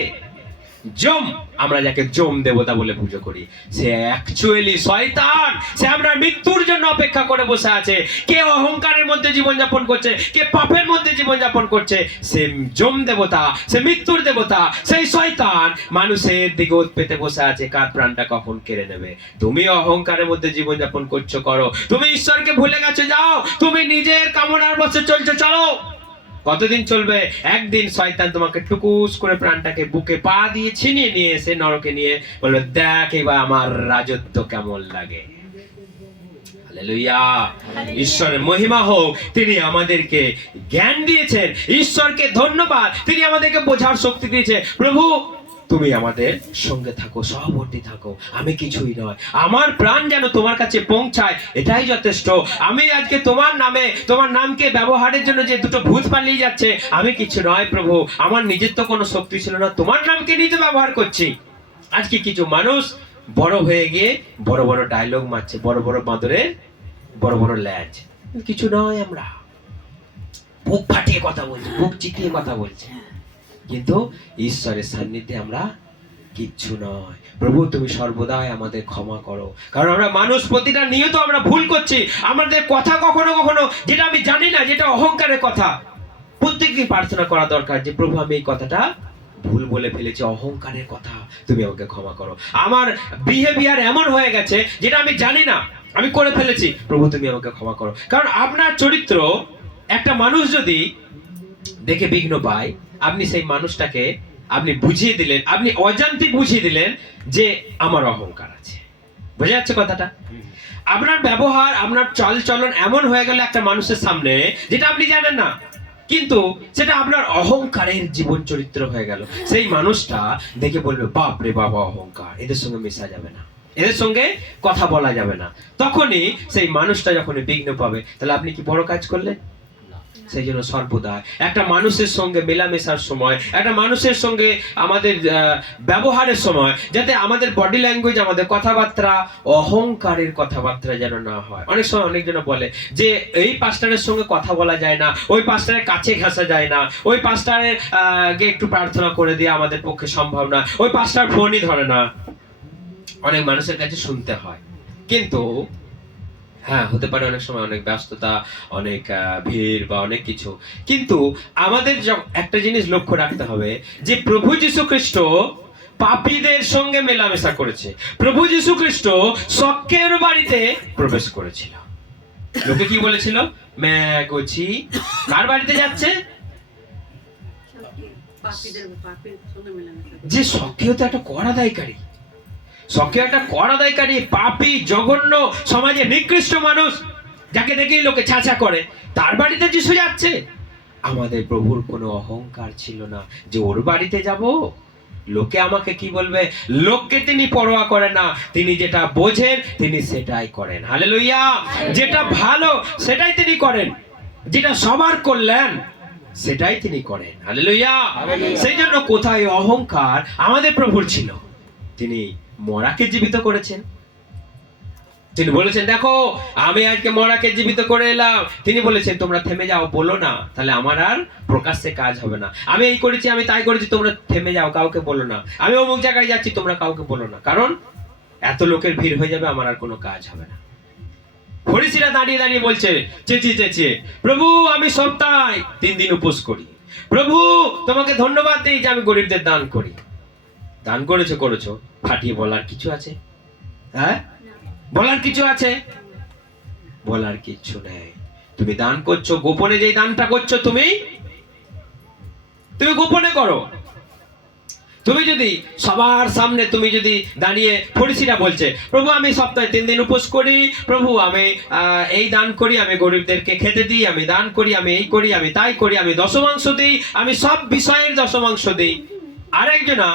যম, আমরা যাকে যম দেবতা বলে পুজো করি, সে অ্যাকচুয়ালি শয়তান। সে আমরা মৃত্যুর জন্য অপেক্ষা করে বসে আছে। কে অহংকারের মধ্যে জীবনযাপন করছে, কে পাপের মধ্যে জীবনযাপন করছে, সে যম দেবতা, সে মৃত্যুর দেবতা, সেই শয়তান মানুষের দিকে ওত পেতে বসে আছে কার প্রাণটা কখন কেড়ে নেবে। তুমি অহংকারের মধ্যে জীবনযাপন করছো, করো। তুমি ঈশ্বরকে ভুলে গেছো, যাও। তুমি নিজের কামনার বসে চলছো, চলো। কতদিন চলবে? একদিন শয়তান তোমাকে টুকুস করে প্রাণটাকে বুকে পা দিয়ে ছিনিয়ে নিয়ে এসে নরকে নিয়ে বলবে, দেখ এবার আমার রাজত্ব কেমন লাগে। হালেলুয়া, ঈশ্বরের মহিমা হোক। তিনি আমাদেরকে জ্ঞান দিয়েছেন, ঈশ্বরকে ধন্যবাদ, তিনি আমাদেরকে বোঝার শক্তি দিয়েছে। প্রভু তুমি আমাদের সঙ্গে থাকো, সহবর্তী থাকো, আমি কিছুই নয়, আমার প্রাণ যেন তোমার কাছে পৌঁছায়, এটাই যথেষ্ট। আমি আজকে তোমার নামে, তোমার নামকে ব্যবহারের জন্য যে দুটো ভূত পালিয়ে যাচ্ছে, আমি কিছু নয় প্রভু, আমার নিজের তো কোনো শক্তি ছিল না, তোমার নামকে নিজে ব্যবহার করছি। আজকে কিছু মানুষ বড় হয়ে গিয়ে বড় বড় ডায়লগ মারছে, বড় বড় বাঁদরের বড় বড় ল্যাজ। কিছু নয়, আমরা বুক ফাটিয়ে কথা বলছি, বুক চিতিয়ে কথা বলছি, কিন্তু ঈশ্বরের সান্নিধ্যে আমরা কিচ্ছু নয়। প্রভু তুমি সর্বদাই আমাদের ক্ষমা করো, কারণ আমরা মানুষ, প্রতিটা নিয়ত আমরা ভুল করছি। আমাদের কথা কখনো কখনো যেটা আমি জানি না, যেটা অহংকারের কথা, প্রত্যেকদিন প্রার্থনা করা দরকার যে প্রভু আমি এই কথাটা ভুল বলে ফেলেছি, অহংকারের কথা, তুমি আমাকে ক্ষমা করো। আমার বিহেভিয়ার এমন হয়ে গেছে যেটা আমি জানি না, আমি করে ফেলেছি, প্রভু তুমি আমাকে ক্ষমা করো। কারণ আপনার চরিত্র একটা মানুষ যদি দেখে বিঘ্ন পায়, আপনি সেই মানুষটাকে আপনি বুঝিয়ে দিলেন, আপনি অজান্তে বুঝিয়ে দিলেন যে আমার অহংকার আছে। বোঝা যাচ্ছে কথাটা? আপনার ব্যবহার, আপনার চল চলন এমন হয়ে গেল একটা মানুষের সামনে যেটা আপনি জানেন না, কিন্তু সেটা আপনার অহংকারের জীবন চরিত্র হয়ে গেল। সেই মানুষটা দেখে বলবে, বাপ রে বাবা, অহংকার, এদের সঙ্গে মেশা যাবে না, এদের সঙ্গে কথা বলা যাবে না। তখনই সেই মানুষটা যখন বিঘ্ন পাবে, তাহলে আপনি কি বড় কাজ করলেন? সেই জন্য সর্বদা একটা মানুষের সঙ্গে মেলামেশার সময়, একটা মানুষের সঙ্গে আমাদের ব্যবহারের সময়, যাতে আমাদের বডি ল্যাঙ্গুয়েজ, আমাদের কথাবার্তা অহংকারের কথাবার্তা যেন না হয়। অনেক সময় অনেকজন বলে যে এই পাস্টারের সঙ্গে কথা বলা যায় না, ওই পাস্টারের কাছে ঘেঁষা যায় না, ওই পাস্টারের কে একটু প্রার্থনা করে দিয়ে আমাদের পক্ষে সম্ভব না, ওই পাস্টার ফোনই ধরে না। অনেক মানুষের কাছে শুনতে হয়, কিন্তু হ্যাঁ, হতে পারে অনেক সময় অনেক ব্যস্ততা, অনেক ভিড় বা অনেক কিছু, কিন্তু আমাদের একটা জিনিস লক্ষ্য রাখতে হবে যে প্রভু যীশু খ্রিস্ট পাপীদের সঙ্গে মেলামেশা করেছে। প্রভু যীশু খ্রিস্ট শক্কের বাড়িতে প্রবেশ করেছিল। লোকে কি বলেছিল? ম্যাগোছি কার বাড়িতে যাচ্ছে? যে শক্কেও তো একটা কর আদায়কারী, শখে একটা কর আদায়কারী, পাপী, জঘন্য, সমাজে নিকৃষ্ট মানুষ, যাকে দেখেই লোকে ছাঁচা করে, তার বাড়িতে যিশু যাচ্ছে। আমাদের প্রভুর কোনো অহংকার ছিল না যে ওর বাড়িতে যাব, লোকে আমাকে কি বলবে, লোককে তিনি পরোয়া করেন না। তিনি যেটা বোঝেন তিনি সেটাই করেন। হালেলুয়া। যেটা ভালো সেটাই তিনি করেন, যেটা সবার কল্যাণ সেটাই তিনি করেন। হালেলুয়া। সেই জন্য কোথায় অহংকার আমাদের প্রভুর ছিল? তিনি মরাকে জীবিত করেছেন। তিনি বলেছেন, দেখো আমি আজকে মরাকে জীবিত করে এলাম। তিনি বলেছেন, তোমরা থেমে যাও, বলো না, তাহলে আমার আর প্রকাশ্যে কাজ হবে না। আমি এই করেছি, আমি তাই করেছি, তোমরা থেমে যাও, কাউকে বলো না। আমি অমুক জায়গায় যাচ্ছি, তোমরা কাউকে বলো না, কারণ এত লোকের ভিড় হয়ে যাবে, আমার আর কোনো কাজ হবে না। ফরিসিরা দাঁড়িয়ে দাঁড়িয়ে বলছে, চেঁচিয়ে চেঁচিয়ে, প্রভু আমি সপ্তাহে 3 দিন উপোস করি, প্রভু তোমাকে ধন্যবাদ দিই যে আমি গরিবদের দান করি। দান করেছো, ফাটিয়ে বলার কিছু আছে? হ্যাঁ, বলার কিছু আছে? বলার কিচ্ছু নেই। তুমি দান করছো, গোপনে যেই দানটা করছো তুমি গোপনে করো। তুমি যদি সবার সামনে তুমি যদি দাঁড়িয়ে, ফরিসিরা বলছে প্রভু আমি সপ্তাহে 3 দিন উপোস করি, প্রভু আমি এই দান করি, আমি গরিবদেরকে খেতে দিই, আমি দান করি, আমি এই করি, আমি তাই করি, আমি দশমাংশ দিই, আমি সব বিষয়ের দশমাংশ দিই। আরেকজনা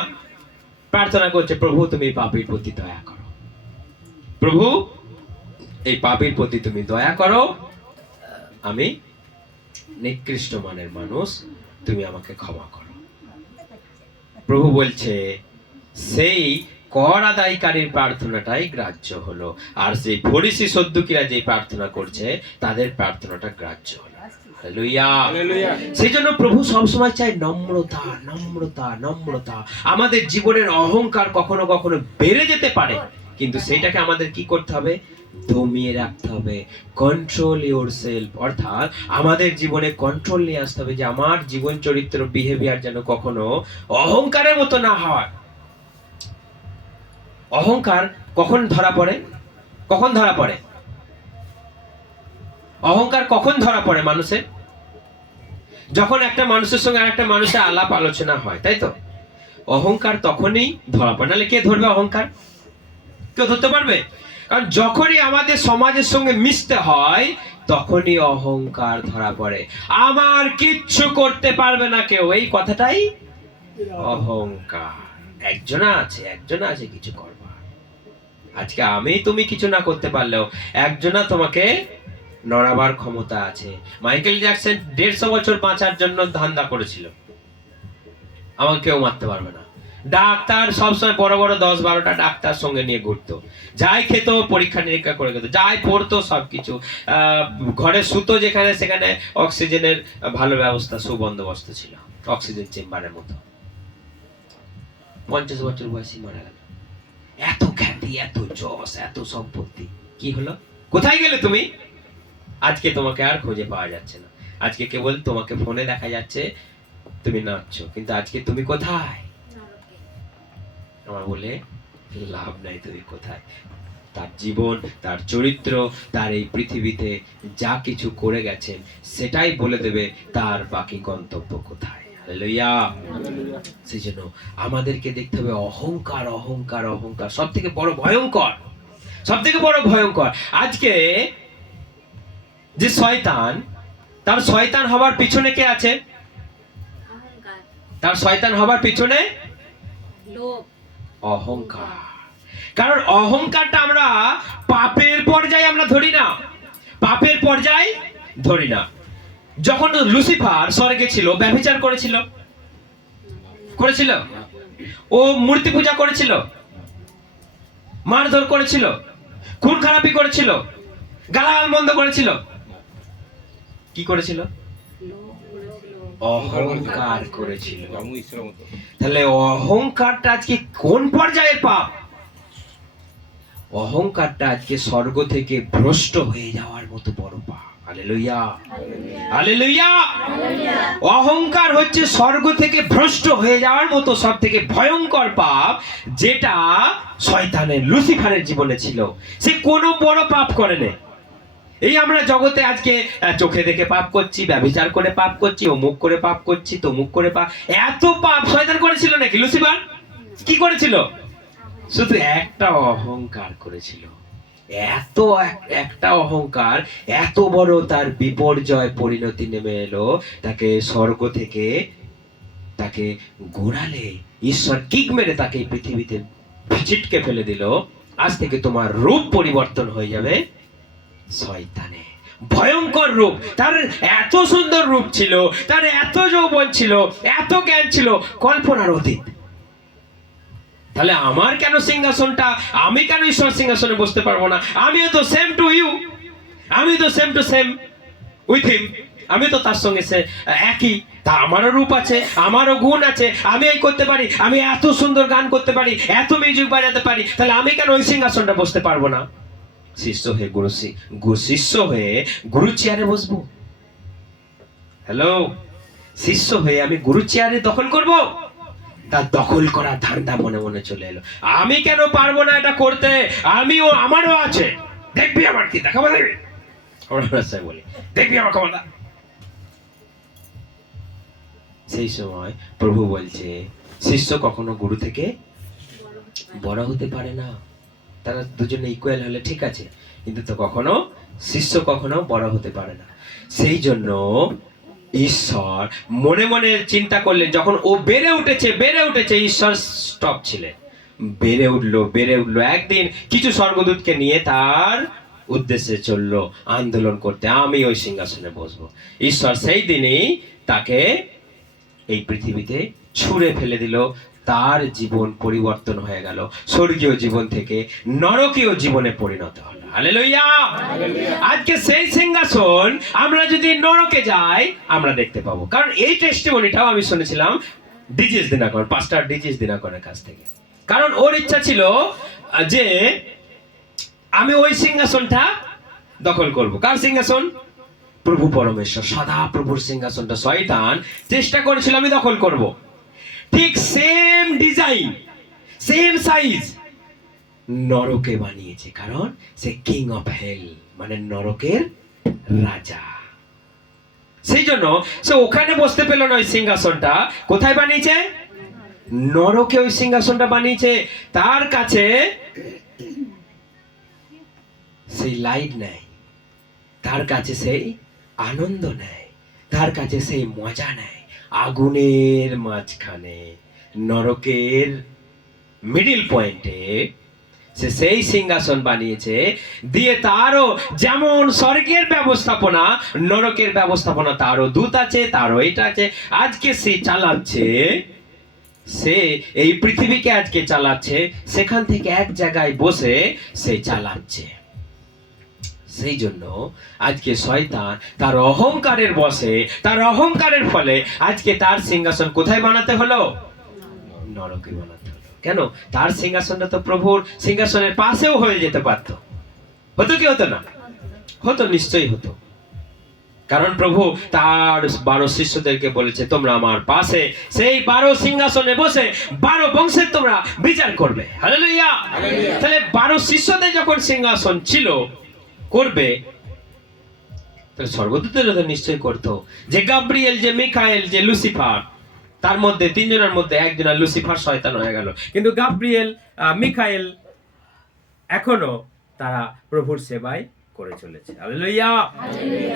প্রার্থনা করছে প্রভু তুমি পাপীর প্রতি দয়া করো, প্রভু এই পাপীর প্রতি তুমি দয়া করো, আমি নিকৃষ্ট মানের মানুষ, তুমি আমাকে ক্ষমা করো। প্রভু বলছে সেই কর আদায়কারীর প্রার্থনাটাই গ্রাহ্য হলো, আর সেই ফরিসি সদ্দুকিরা যে প্রার্থনা করছে তাদের প্রার্থনাটা গ্রাহ্য হলো। হালেলুয়া। সেই জন্য প্রভু সবসময় চায় নম্রতা, নম্রতা, নম্রতা। আমাদের জীবনের অহংকার কখনো কখনো বেড়ে যেতে পারে, কিন্তু সেটাকে আমাদের কি করতে হবে? দমিয়ে রাখতে হবে। কন্ট্রোল ইউর সেলফ, অর্থাৎ আমাদের জীবনে কন্ট্রোল নিয়ে আসতে হবে যে আমার জীবন চরিত্র বিহেভিয়ার যেন কখনো অহংকারের মতো না হয়। অহংকার কখন ধরা পড়ে? কখন ধরা পড়ে? অহংকার কখন ধরা পড়ে মানুষের? যখন একটা মানুষের সঙ্গে আরেকটা মানুষের আলাপ আলোচনা হয়, তাই তো? অহংকার তখনই ধরা পড়ে। নাহলে কে ধরবে অহংকার? কেউ ধরতে পারবে? কারণ যখনই আমাদের সমাজের সঙ্গে মিশতে হয় তখনই অহংকার ধরা পড়ে। আমার কিচ্ছু করতে পারবে না কেউ, এই কথাটাই অহংকার। একজনা আছে কিছু করবার। আজকে আমি তুমি কিছু না করতে পারলেও একজনা তোমাকে নড়াবার ক্ষমতা আছে। মাইকেল জ্যাকসন 150 বছর বাঁচার জন্য ধান্দা করেছিল, আমাকে কেউ মারতে পারবে না। ডাক্তার সবসময় বড় বড় 10-12টা ডাক্তার সঙ্গে নিয়ে ঘুরতো, যাই খেত পরীক্ষা নিরীক্ষা করে খেত, যাই পড়তো সবকিছু, ঘরে শুতো যেখানে সেখানে অক্সিজেনের ভালো ব্যবস্থা, সুবন্দোবস্ত ছিল, অক্সিজেন চেম্বারের মতো। 50 বছর বয়সী মারা গেল। এত খ্যাতি, এত যশ, এত সম্পত্তি, কি হলো? কোথায় গেলে তুমি? আজকে তোমাকে আর খুঁজে পাওয়া যাচ্ছে না। আজকে কেবল তোমাকে ফোনে দেখা যাচ্ছে তুমি নাচছো, কিন্তু আজকে তুমি কোথায়? আমার বলে লাভ নাই, তুমি কোথায়? তার জীবন, তার চরিত্র, তার এই পৃথিবীতে যা কিছু করে গেছেন সেটাই বলে দেবে তার বাকি গন্তব্য কোথায়। হালেলুয়া। সেই জন্য আমাদেরকে দেখতে হবে অহংকার, অহংকার, অহংকার সব থেকে বড় ভয়ঙ্কর, সব থেকে বড় ভয়ঙ্কর। আজকে যে শয়তান, তার শয়তান হবার পিছনে কে আছে? তার শয়তান হবার পিছনে অহংকার। কারণ অহংকারটা আমরা পাপের পর্যায়ে আমরা ধরি না, পাপের পর্যায়ে ধরি না। যখন লুসিফার স্বর্গে ছিল, ব্যভিচার করেছিল, করেছিল? ও মূর্তি পূজা করেছিল, মারধর করেছিল, খুন খারাপি করেছিল, গালাগাল মন্দ করেছিল, কি করেছিল? অহংকার করেছিল। তাহলে অহংকারটা আজকে কোন পর্যায়ের পাপ? অহংকারটা আজকে স্বর্গ থেকে ভ্রষ্ট হয়ে যাওয়ার মতো বড় পাপ। Hallelujah, hallelujah. অহংকার হচ্ছে স্বর্গ থেকে ভ্রষ্ট হয়ে যাওয়ার মতো সব থেকে ভয়ঙ্কর পাপ, যেটা শয়তানের, লুসিফারের জীবনে ছিল। সে কোনো বড় পাপ করেনি। এই আমরা জগতে আজকে চোখে দেখে পাপ করছি, ব্যভিচার করে পাপ করছি, অমুক করে পাপ করছি, তমুক করে পাপ। এত পাপ শয়তান করেছিল নাকি? লুসিফার কি করেছিল? শুধু একটা অহংকার করেছিল। এত একটা অহংকার, এত বড় তার বিপর্যয় পরিণতি নেমে এলো, তাকে স্বর্গ থেকে তাকে গোড়ালে ঈশ্বর কিক মেরে তাকে এই পৃথিবীতে ছিটকে ফেলে দিল। আজ থেকে তোমার রূপ পরিবর্তন হয়ে যাবে শয়তানে। ভয়ঙ্কর রূপ। তার এত সুন্দর রূপ ছিল, তার এত যৌবন ছিল, এত জ্ঞান ছিল, কল্পনার অতীত। তাহলে আমার কেন সিংহাসনটা, আমি কেন ঈশ্বর সিংহাসনে বসতে পারবো না? আমিও তো সেম টু ইউ, আমি তো same to same with him, আমি তো তার সঙ্গে সে একই। তা আমারও রূপ আছে, আমারও গুণ আছে, আমি এই করতে পারি, আমি এত সুন্দর গান করতে পারি, এত মিউজিক বাজাতে পারি, তাহলে আমি কেন ওই সিংহাসনটা বসতে পারবো না? শিষ্য হয়ে শিষ্য হয়ে গুরু চেয়ারে বসবো। হ্যালো, শিষ্য হয়ে আমি গুরু চেয়ারে দখল করব? তার দখল করার ধান্দা মনে মনে চলে এলো। আমি কেন পারবো না এটা করতে, আমিও, আমারও আছে, দেখবি আমার কি দেখাবো, দেখবি। আমরা রাস্তায় বলি, দেখবি আমার ক্ষমতা। সেই সময় প্রভু বলছে, শিষ্য কখনো গুরু থেকে বড় হতে পারে না। তারা দুজনে ইকুয়াল হলে ঠিক আছে, কিন্তু তো কখনো শিষ্য কখনো বড় হতে পারে না। সেই জন্য ঈশ্বর মনে মনে চিন্তা করলেন, যখন ও বেড়ে উঠেছে, ঈশ্বর স্টপ ছিলেন। বেড়ে উঠলো একদিন কিছু স্বর্গদূতকে নিয়ে তার উদ্দেশ্যে চললো আন্দোলন করতে, আমি ওই সিংহাসনে বসবো। ঈশ্বর সেই দিনই তাকে এই পৃথিবীতে ছুঁড়ে ফেলে দিল। তার জীবন পরিবর্তন হয়ে গেল, স্বর্গীয় জীবন থেকে নরকীয় জীবনে পরিণত হলো। হালেলুয়া। আজকে সেই সিংহাসন আমরা যদি নরকে যাই আমরা দেখতে পাবো। কারণ এই টেস্টিমনিটাও আমি শুনেছিলাম ডিজিস দিনাকর, পাস্টার ডিজিস দিনাকরের কাছ থেকে। কারণ ওর ইচ্ছা ছিল যে আমি ওই সিংহাসনটা দখল করব। কার সিংহাসন? প্রভু পরমেশ্বর, সদা প্রভুর সিংহাসনটা শয়তান চেষ্টা করেছিল আমি দখল করব। ঠিক সেম ডিজাইন, সেম সাইজ নরকে বানিয়েছে, কারণ সে কিং অফ হেল, মানে নরকের রাজা। সেই জন্য সে ওখানে বসতে পেল না, ওই সিংহাসনটা কোথায় বানিয়েছে? নরকে ওই সিংহাসনটা বানিয়েছে। তার কাছে সেই লাইট নেই, তার কাছে সেই আনন্দ নেয়, তার কাছে সেই মজা নেয়। আগুনের মাঝখানে, নরকের মিডিল পয়েন্টে সে সেই সিংহাসন বানিয়েছে দিয়ে, তারও যেমন স্বর্গের ব্যবস্থাপনা নরকের ব্যবস্থাপনা, তারও দূত আছে, তারও এটা আছে। আজকে সে চালাচ্ছে, সে এই পৃথিবীকে আজকে চালাচ্ছে, সেখান থেকে এক জায়গায় বসে সে চালাচ্ছে। সেই জন্য আজকে শয়তান তার অহংকারের বসে, তার অহংকারের ফলে আজকে তার সিংহাসন কোথায় বানাতে হলো? নরকে বানাতে হলো। কেন? তার সিংহাসনটা তো প্রভুর সিংহাসনের পাশেও হয়ে যেতে পারত। হতো কি হতো না? হতো, নিশ্চয়ই হতো। কারণ প্রভু তার 12 শিষ্যদেরকে বলেছে, তোমরা আমার পাশে সেই 12 সিংহাসনে বসে 12 বংশের তোমরা বিচার করবে। হালেলুয়া। তাহলে 12 শিষ্যদের যখন সিংহাসন ছিল করবে, তাহলে স্বর্গদূতেরা তো নিশ্চয়ই করতো। যে গাব্রিয়েল, যে মিখায়েল, যে লুসিফার, তার মধ্যে 3 জনের মধ্যে একজন লুসিফার শয়তান হয়ে গেল, কিন্তু গাব্রিয়েল, মিখায়েল এখনো তারা প্রভুর সেবায় করে চলেছে। হালেলুয়া।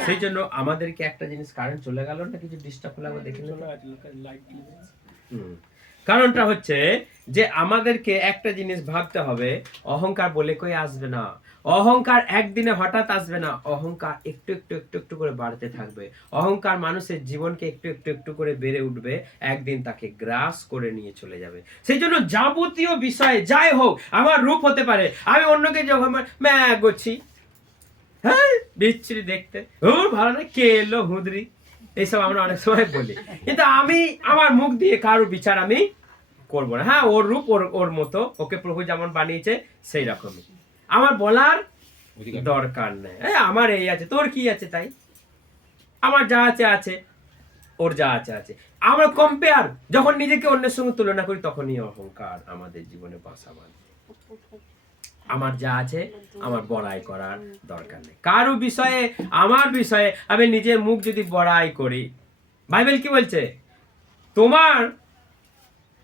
সেই জন্য আমাদেরকে একটা জিনিস, কারেন্ট চলে গেল না, কিছু ডিস্টার্ব হলো আমরা দেখে নিলাম। কারণটা হচ্ছে যে আমাদেরকে একটা জিনিস ভাবতে হবে, অহংকার বলে কই আসবে না, অহংকার একদিনে হঠাৎ আসবে না, অহংকার একটু একটু একটু একটু করে বাড়তে থাকবে। অহংকার মানুষের জীবনকে একটু একটু একটু করে বেড়ে উঠবে, একদিন তাকে গ্রাস করে নিয়ে চলে যাবে। সেই জন্য যাবতীয় বিষয়ে যাই হোক, আমার রূপ হতে পারে, আমি অন্যকে যখন করছি, হ্যাঁ বিচ্ছিরি দেখতে, ভালো না, কে এলো হুদরি, এইসব আমরা অনেক সময় বলি, কিন্তু আমি আমার মুখ দিয়ে কারো বিচার আমি করবো না। হ্যাঁ, ওর রূপ ওর মতো, ওকে প্রভু যেমন বানিয়েছে সেই রকমই, আমার বলার দরকার নেই। আমার এই আছে, তোর কি আছে তাই, আমার যা আছে আছে, ওর যা আছে আছে। আমরা কম্পেয়ার যখন নিজেকে অন্যের সঙ্গে তুলনা করি, তখনই অহংকার আমাদের জীবনে বাসা বাঁধে। আমার যা আছে আমার বড়াই করার দরকার নেই। কারো বিষয়ে, আমার বিষয়ে আমি নিজের মুখ যদি বড়াই করি, বাইবেল কি বলছে? তোমার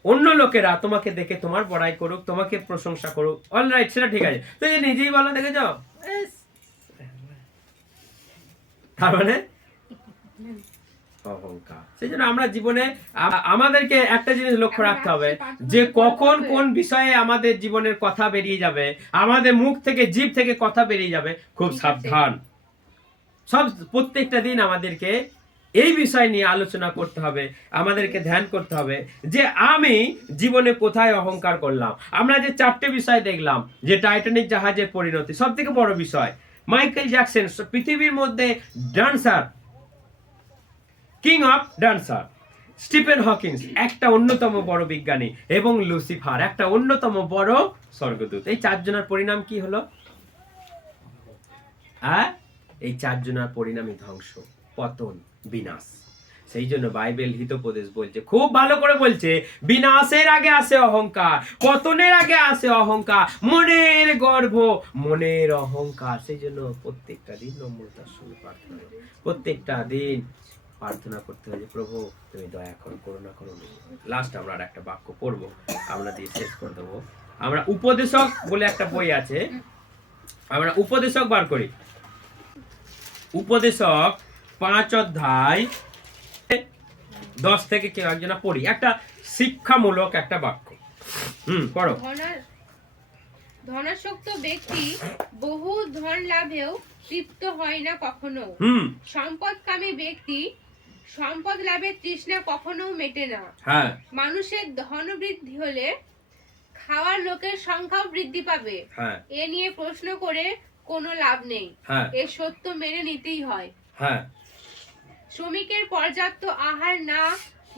অন্য লোকেরা তোমাকে দেখে তোমার বড়াই করুক, তোমাকে প্রশংসা করুক, অলরাইট, সেটা ঠিক আছে। তো যে নিজেই বলো, দেখে যাও, তার মানে অহংকার। সেই জন্য আমরা জীবনে আমাদেরকে একটা জিনিস লক্ষ্য রাখতে হবে, যে কখন কোন বিষয়ে আমাদের জীবনের কথা বেরিয়ে যাবে, আমাদের মুখ থেকে, জিভ থেকে কথা বেরিয়ে যাবে, খুব সাবধান। প্রত্যেকটা দিন আমাদেরকে এই বিষয় নিয়ে আলোচনা করতে হবে, আমাদেরকে ধ্যান করতে হবে যে আমি জীবনে কোথায় অহংকার করলাম। আমরা যে 4টে বিষয় দেখলাম, যে টাইটানিক জাহাজের পরিণতি সব থেকে বড় বিষয়, মাইকেল জ্যাকসন পৃথিবীর মধ্যে dancer, king of dancer, Stephen Hawkings একটা অন্যতম বড় বিজ্ঞানী, এবং লুসিফার একটা অন্যতম বড় স্বর্গদূত। এই 4 জনের পরিণাম কি হলো? এই 4 জনের পরিণামই ধ্বংস, পতন, বিনাশ। সেই জন্য বাইবেল হিতোপদেশ বলছে, খুব ভালো করে বলছে, বিনাশের আগে আসে অহংকার, পতনের আগে আসে অহংকার, মনের গর্ব, মনের অহংকার। সেই জন্য প্রত্যেকটা দিন নম্রতার সঙ্গে প্রার্থনা করো, প্রত্যেকটা দিন প্রার্থনা করতে হবে যে প্রভু তুমি দয়া করো, করুণা করো। লাস্ট আমরা আর একটা বাক্য পড়বো, আমরা দিয়ে শেষ করে দেবো। আমরা উপদেশক বলে একটা বই আছে, আমরা উপদেশক বার করি। উপদেশক 5 অধ্যায় 10 থেকে কেউ একজনা পড়ি, একটা শিক্ষামূলক একটা বাক্য। পড়ো। ধনাসক্ত ব্যক্তি বহু ধন লাভেও তৃপ্ত হয় না কখনো। সম্পদকামী ব্যক্তি সম্পদ লাভের তৃষ্ণা কখনো মেটে না। হ্যাঁ। মানুষের ধন বৃদ্ধি হলে খাওয়ার লোকের সংখ্যাও বৃদ্ধি পাবে। হ্যাঁ। এ নিয়ে প্রশ্ন করে কোনো লাভ নেই। হ্যাঁ। এ সত্য মেনে নিতেই হয়। হ্যাঁ। শ্রমিকের পর্যাপ্ত আহার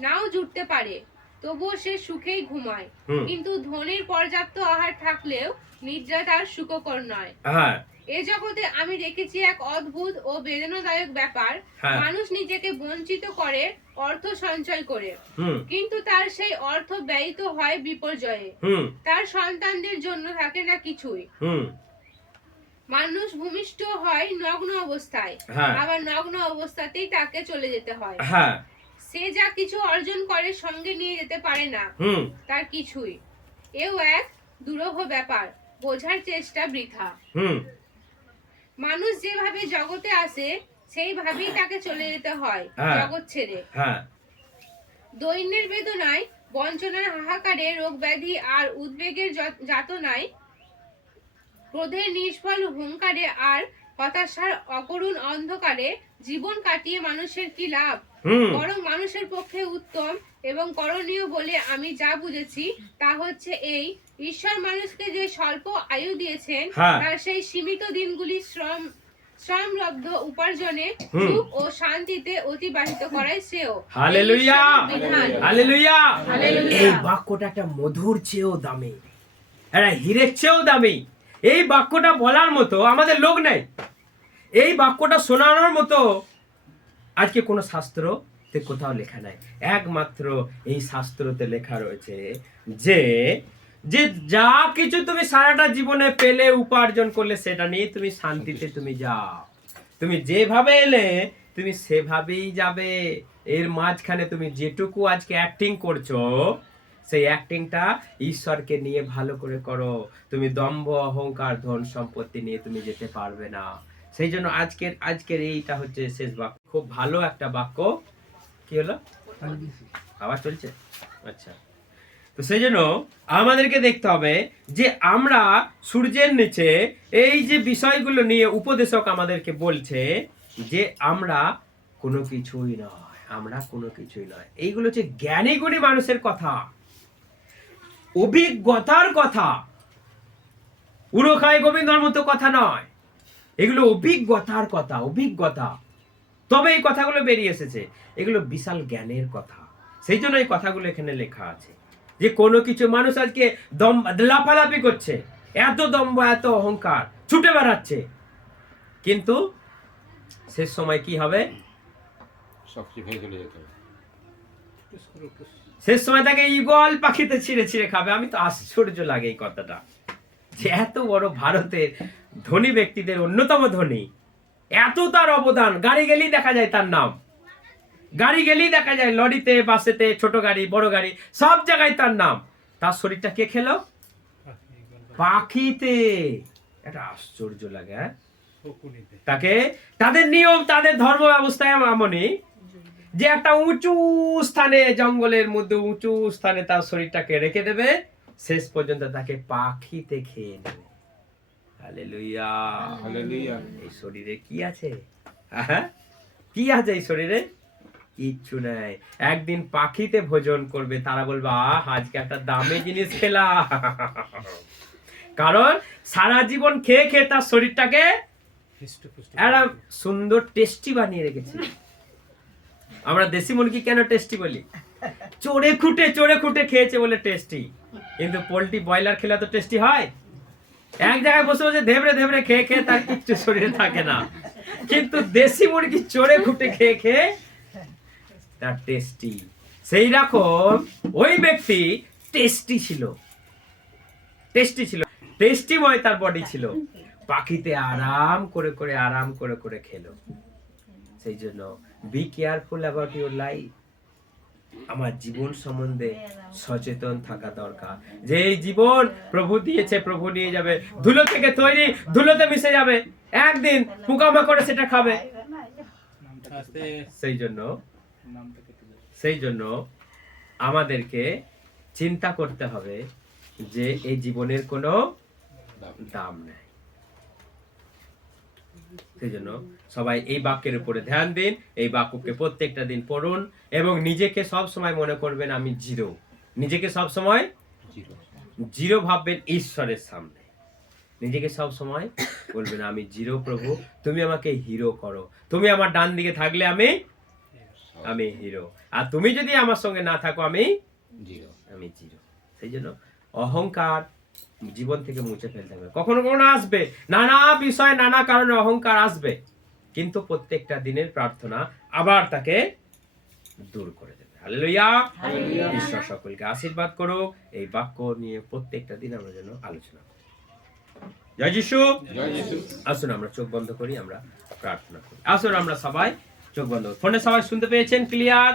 নাও জুটতে পারে, তবুও সে সুখেই ঘুমায়। কিন্তু ধনীর পর্যাপ্ত আহার থাকলেও নিদ্রা তার সুখকর নয়। হ্যাঁ। এ জগতে আমি দেখেছি এক অদ্ভুত ও বেদনাদায়ক ব্যাপার। হ্যাঁ। মানুষ নিজেকে বঞ্চিত করে অর্থ সঞ্চয় করে, কিন্তু তার সেই অর্থ ব্যয়িত হয় বিপর্যয়ে। তার সন্তানদের জন্য থাকে না কিছুই। মানুষ ভূমিষ্ঠ হয় নগ্ন অবস্থায়, আবার নগ্ন অবস্থাতেই তাকে চলে যেতে হয়। সে যা কিছু অর্জন করে সঙ্গে নিয়ে যেতে পারে না তার কিছুই। এও এক দুরূহ ব্যাপার, বোঝার চেষ্টা বৃথা। মানুষ যেভাবে জগতে আসে সেইভাবেই তাকে চলে যেতে হয় জগৎ ছেড়ে। দৈন্যের বেদনায়, বঞ্চনার হাহাকারে, রোগ ব্যাধি আর উদ্বেগের যাতনায়, ক্রোধের নিষ্ফল হুঙ্কারে আর হতাশার অকরুণ অন্ধকারে জীবন কাটিয়ে মানুষের কি লাভ? বরং মানুষের পক্ষে উত্তম এবং করণীয় বলে আমি যা বুঝেছি তা হচ্ছে এই, ঈশ্বর মানুষকে যে স্বল্প আয়ু দিয়েছেন তার সেই সীমিত দিনগুলি শ্রমলব্ধ উপার্জনে সুখ ও শান্তিতে অতিবাহিত করাই শ্রেয়। Hallelujah, hallelujah. এই বাক্যটা একটা মধুর চেয়েও দামি, একটা হীরের চেয়েও দামি। এই বাক্যটা বলার মতো আমাদের লোক নেই, এই বাক্যটা শোনানোর মতো আজকে কোনো শাস্ত্রতে কোথাও লেখা নাই। একমাত্র এই শাস্ত্রতে লেখা রয়েছে যে যে যা কিছু তুমি সারাটা জীবনে পেলে, উপার্জন করলে, সেটা নিয়ে তুমি শান্তিতে তুমি যাও। তুমি যেভাবে এলে তুমি সেভাবেই যাবে। এর মাঝখানে তুমি যেটুকু আজকে অ্যাক্টিং করছো, সেই অ্যাক্টিংটা ঈশ্বরকে নিয়ে ভালো করে করো। তুমি দম্ভ, অহংকার, ধন সম্পত্তি নিয়ে তুমি যেতে পারবে না। সেই জন্য আজকের এইটা হচ্ছে শেষ বাক্য। খুব ভালো একটা বাক্য। কি হলো? আবার চলছে? আচ্ছা। তো সেই জন্য আমাদেরকে দেখতে হবে যে আমরা সূর্যের নিচে এই যে বিষয়গুলো নিয়ে উপদেশক আমাদেরকে বলছে যে আমরা কোনো কিছুই নয়, আমরা কোনো কিছুই নয়। এইগুলো হচ্ছে জ্ঞানী গুণী মানুষের কথা, অভিজ্ঞতার কথা, উড়োখায় গোবিন্দর মতো কথা নয়। এগুলো অভিজ্ঞতার কথা, অভিজ্ঞতা। তবে এই কথাগুলো বেরিয়ে এসেছে, এগুলো বিশাল জ্ঞানের কথা। সেই জন্য এই কথাগুলো এখানে লেখা আছে যে কোনো কিছু মানুষ আজকে লাফালাফি করছে, এত দম্ভ, এত অহংকার, ছুটে বেড়াচ্ছে, কিন্তু শেষ সময় কি হবে? শেষ সময় তাকে ঈগল পাখিতে ছিঁড়ে ছিঁড়ে খাবে। আমি তো আশ্চর্য লাগে এই কথাটা, যে এত বড় ভারতের ধনী ব্যক্তিদের অন্যতম ধনী, এত তার অবদান, গাড়ি গেলেই দেখা যায় তার নাম, গাড়ি গেলেই দেখা যায়, লরিতে, বাসেতে, ছোট গাড়ি, বড় গাড়ি, সব জায়গায় তার নাম। তার শরীরটা কে খেলো? পাখিতে। এটা আশ্চর্য লাগে। তাকে, তাদের নিয়ম, তাদের ধর্ম ব্যবস্থায় এমনই যে একটা উঁচু স্থানে, জঙ্গলের মধ্যে উঁচু স্থানে তার শরীরটাকে রেখে দেবে, শেষ পর্যন্ত তাকে পাখিতে খেয়ে নেবে। Hallelujah, hallelujah. এই শরীরে কি আছে? কি আছে এই শরীরে? কিচ্ছু নাই। একদিন পাখিতে ভোজন করবে, তারা বলবে আজকে একটা দামি জিনিস খেলা। কারণ সারা জীবন খেয়ে খেয়ে তার শরীরটাকে একটা সুন্দর টেস্টি বানিয়ে রেখেছি। আমরা দেশি মুরগি কেন টেস্টি বলি? চড়ে খুঁটে খেয়েছে বলে টেস্টি। কিন্তু পোল্ট্রি, ব্রয়লার খেলে তো টেস্টি হয়? এক জায়গায় বসে বসে ধেবড়ে ধেবড়ে খেয়ে খেয়ে তার কিচ্ছু শরীরে থাকে না। কিন্তু দেশি মুরগি চড়ে খুঁটে খেয়ে খেয়ে না টেস্টি। সেই রকম ওই ব্যক্তি টেস্টি ছিল, টেস্টিময় তার বডি ছিল। পাখিতে আরাম করে খেলো। সেই জন্য be careful about your life. আমার জীবন সম্বন্ধে সচেতন থাকা দরকার, যে এই জীবন প্রভু দিয়েছে, প্রভু নিয়ে যাবে। ধুলো থেকে তৈরি, ধুলোতে মিশে যাবে, একদিন পোকামাকড়ে সেটা খাবে। সেই জন্য আমাদেরকে চিন্তা করতে হবে যে এই জীবনের কোনো দাম নেই। সেই জন্য সবাই এই বাক্যের উপরে ধ্যান দিন, এই বাক্যকে প্রত্যেকটা দিন পড়ুন এবং নিজেকে সব সময় মনে করবেন আমি জিরো। নিজেকে সব সময় জিরো ভাববেন ঈশ্বরের সামনে। নিজেকে সব সময় বলবেন আমি জিরো, প্রভু তুমি আমাকে হিরো করো। তুমি আমার ডান দিকে থাকলে আমি হিরো, আর তুমি যদি আমার সঙ্গে না থাকো আমি জিরো। সেই জন্য অহংকার জীবন থেকে মুছে ফেলতে হবে। কখনো কখনো আসবে, নানা বিষয় নানা কারণে অহংকার আসবে, কিন্তু প্রত্যেকটা দিনের প্রার্থনা আবার তাকে দূর করে দেবে। হালেলুয়া। ঈশ্বর সকলকে আশীর্বাদ করো। এই বাক্য নিয়ে প্রত্যেকটা দিন আমরা যেন আলোচনা করি। জয় যিশু। আসুন আমরা চোখ বন্ধ করি, আমরা প্রার্থনা করি। আসুন আমরা সবাই চোখ বন্ধ। ফোনে সবাই শুনতে পেয়েছেন ক্লিয়ার?